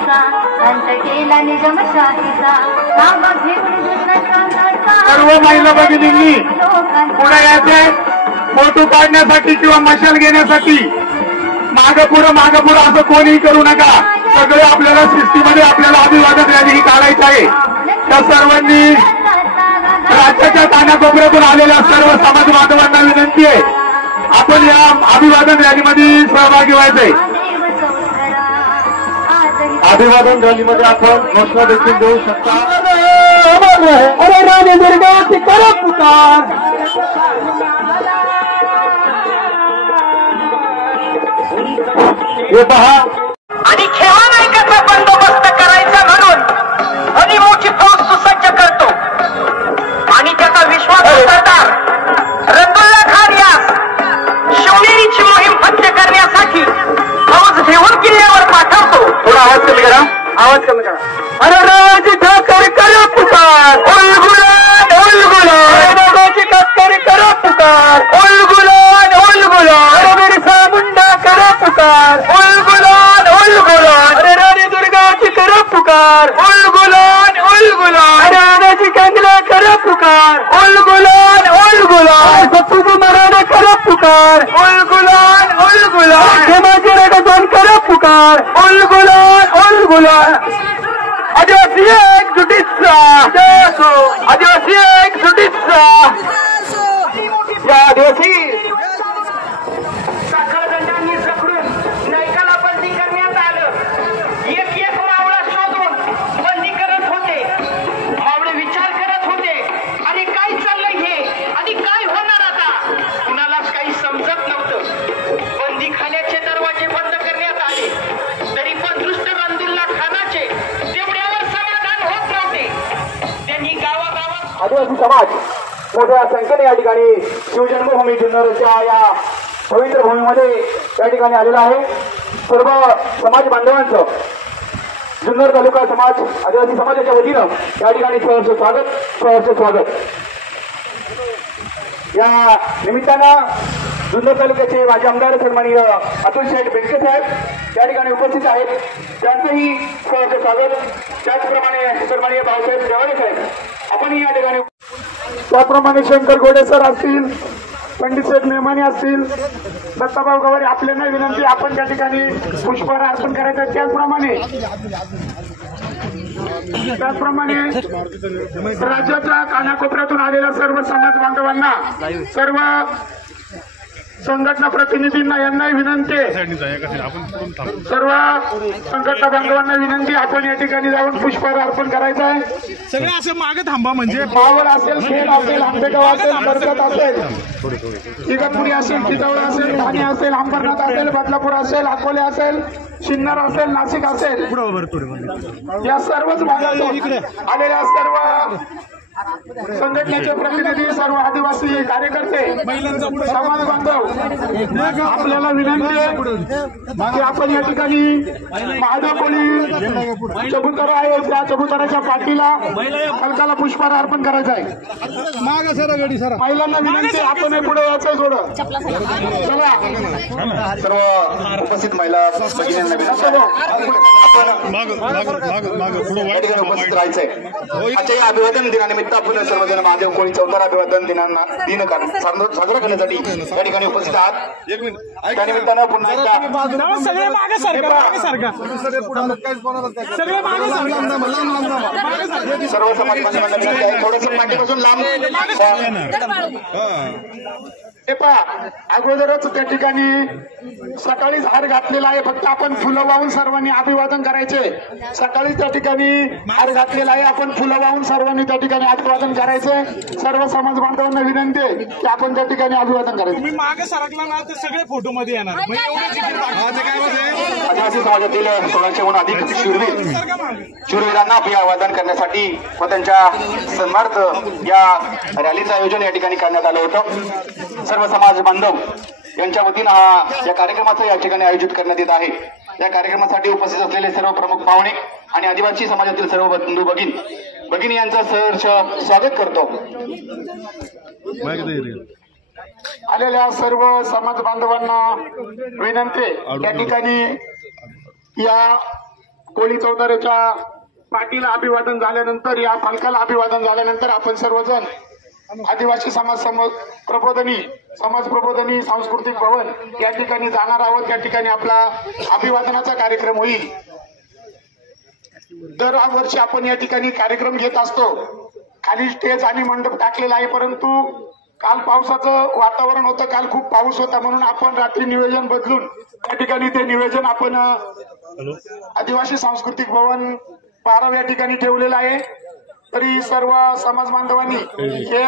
शाहीचा अंत केला निजामशाहीचा ताबा घेऊन दुसरा सर्व महिला भगिनींनी पुढे यायचे फोटो काढण्यासाठी किंवा मशाल घेण्यासाठी मागं पुढं असं कोणीही करू नका. सगळे आपल्याला शिस्तीमध्ये आपल्याला अभिवादन रॅली ही काढायची आहे. त्या सर्वांनी राज्याच्या कानाकोपऱ्यातून आलेल्या सर्व समाज बांधवांना विनंती आहे आपण या अभिवादन रॅलीमध्ये सहभागी व्हायचंय. अभिवादन रॅलीमध्ये आपण घोषणा देखील देऊ शकता. अरे राणी दुर्गाची करा पुकार. हे पहा आणि खेळा नायकाचा बंदोबस्त करायचा म्हणून अनिमोची फौज सुसज्ज करतो आणि त्याचा विश्वास सरदार रंगुल्ला खान यास शिवनेरीची मोहीम फत्ते करण्यासाठी फौज घेऊन किल्ल्यावर पाठवतो. थोडा आवाज कमी करा. आवाज कमी करा. अरे राजी ठाकर करा पुकार. उलगुलान उलगुलान राजाची ठाकर करा पुकार. उलगुलान उलगुलान अरे बिरसा मुंडा करा पुकार. उलगुलान उलगुलान अरे राणी दुर्गाची करा पुकार. उलगुलान उलगुलान अरे राजाची कंगला करा पुकार. उलगुलान उलगुलान सत्तुजी मराठा करा पुकार. उलगुलान उलगुलान खेमाची रगतवान करा पुकार. उलगुलान उलगुलान आदिवासी एकजुटीचा जय असो. आदिवासी एकजुटीचा या आदिवासी साखळदंडांनी जखडून नायकाला बंदी करण्यात आलं. एक एक मावळा शोधून बंदी करत होते. मावळे विचार करत होते आणि काय चाललंय हे आणि काय होणार आता. कुणालाच काही समजत नव्हतं. बंदीखान्याचे दरवाजे बंद करण्यात आले तरी पण दुष्ट रंगुल्ला खानाचे तेवढ्यावर समाधान होत नव्हते. त्यांनी गावागावात आदिवासी समाज मोठ्या संख्येने या ठिकाणी शिवजन्मभूमी जुन्नरच्या या पवित्र भूमीमध्ये या ठिकाणी आलेला आहे. सर्व समाज बांधवांचं जुन्नर तालुका समाज आदिवासी समाजाच्या वतीनं या ठिकाणी सहर्ष स्वागत. या निमित्तानं जुन्नर तालुक्याचे माजी आमदार सन्माननीय अतुल शेठ बेनके साहेब या ठिकाणी उपस्थित आहेत. त्यांचंही सहर्ष स्वागत. त्याचप्रमाणे सन्माननीय भाऊसाहेब देवाळे साहेब आपणही या ठिकाणी. त्याप्रमाणे शंकर घोडे सर असतील, पंडित शेठ मेहमानी असतील, दत्ताभाऊ गवारी आपल्याला विनंती आपण त्या ठिकाणी पुष्पहार अर्पण करायचं. त्याचप्रमाणे राज्याच्या कानाकोपऱ्यातून आलेल्या सर्व समाज बांधवांना सर्व संघटना प्रतिनिधींना यांनाही विनंती सर्व संघटना बांधवांना विनंती आपण या ठिकाणी जाऊन पुष्पहार अर्पण करायचं आहे. सगळे असं मागे थांबा म्हणजे मावळ असेल, खेड असेल, आंबेगाव असेल, कर्जत असेल, इगतपुरी असेल, चितौड असेल, ठाणे असेल, अंबरनाथ असेल, बदलापूर असेल, अकोले असेल, सिन्नर असेल, नाशिक असेल, या सर्वच भागातून आलेल्या सर्व संघटनेचे प्रतिनिधी, सर्व आदिवासी कार्यकर्ते, समाज बांधव आपल्याला विनंती आहे की आपण या ठिकाणी महादेव कोळी चबुतरा आहे त्या चबुतराच्या पाठीला फलकाला पुष्पहार अर्पण करायचं आहे. महिलांना विनंती आपण पुढे यायचंय थोडं. चला सर्व उपस्थित महिला भगिनींना विनंती आपण उपस्थित राहायचंय. आजच्या या अभिवादन दिनानिमित्त आपण सर्वजण महादेव कोळी चौदार अभिवादन दिन साजरा करण्यासाठी या ठिकाणी उपस्थित आहात. त्यानिमित्तानं पुन्हा एकदा सर्व समाज बांधवांना विनंती आहे थोडंसं पाठीपासून लांब. अगोदरच त्या ठिकाणी सकाळीच हार घातलेला आहे. फक्त आपण फुलं वाहून सर्वांनी अभिवादन करायचे. सकाळीच त्या ठिकाणी हार घातलेला आहे. आपण फुलं वाहून सर्वांनी त्या ठिकाणी अभिवादन करायचे. सर्व समाज बांधवांना विनंती आहे की आपण त्या ठिकाणी अभिवादन करायचं. तुम्ही मागे सरकला ना तर सगळे फोटो मध्ये येणार. आदिवासी समाजातील 1600हून अधिक शूरवीरांना अभिवादन करण्यासाठी व त्यांच्या सन्मानार्थ या रॅलीचं आयोजन या ठिकाणी करण्यात आलं होतं. सर्व समाज बांधव यांच्या वतीनं या कार्यक्रमाचं या ठिकाणी आयोजित करण्यात येत आहे. या कार्यक्रमासाठी उपस्थित असलेले सर्व प्रमुख पाहुणे आणि आदिवासी समाजातील सर्व बंधू भगिनी यांचं सहर्ष स्वागत करतो. आलेल्या सर्व समाज बांधवांना विनंती त्या ठिकाणी या कोळी चौधाऱ्याच्या पाठीला अभिवादन झाल्यानंतर, या पालकाला अभिवादन झाल्यानंतर आपण सर्वजण आदिवासी समाज प्रबोधनी सांस्कृतिक भवन या ठिकाणी जाणार आहोत. त्या ठिकाणी आपला अभिवादनाचा कार्यक्रम होईल. दरवर्षी आपण या ठिकाणी कार्यक्रम घेत असतो. खाली स्टेज आणि मंडप टाकलेला आहे, परंतु काल पावसाचं वातावरण होतं, काल खूप पाऊस होता, म्हणून आपण रात्री नियोजन बदलून त्या ठिकाणी ते नियोजन आपण आदिवासी सांस्कृतिक भवन पारव या ठिकाणी ठेवलेलं आहे. तरी सर्व समाज बांधवांनी हे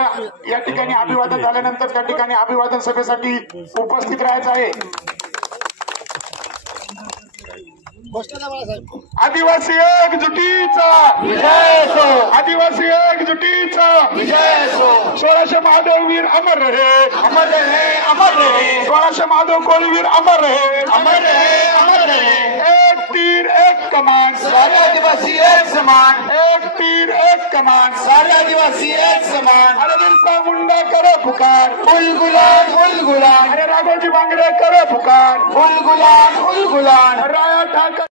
या ठिकाणी अभिवादन झाल्यानंतर त्या ठिकाणी अभिवादन सभेसाठी उपस्थित राहायचं आहे. आदिवासी एकजुटीचा विजय असो, आदिवासी एकजुटीचा विजय असो. 1600 महादेव वीर अमर रहे, अमर रहे, अमर रहे. 1600 महादेव कोळी वीर अमर रहे, अमर रहे, अमर रहे. एक तीर एक कमान, सारे आदिवासी एक समान. एक तीर एक कमान, सारे आदिवासी एक समान. अरे बिरसा मुंडा करे पुकार, फुल गुलाल, फुल गुलाल. अरे राघोजी बांगरे करे पुकार, फुल गुलाल, फुल गुलाल. राया ठाकर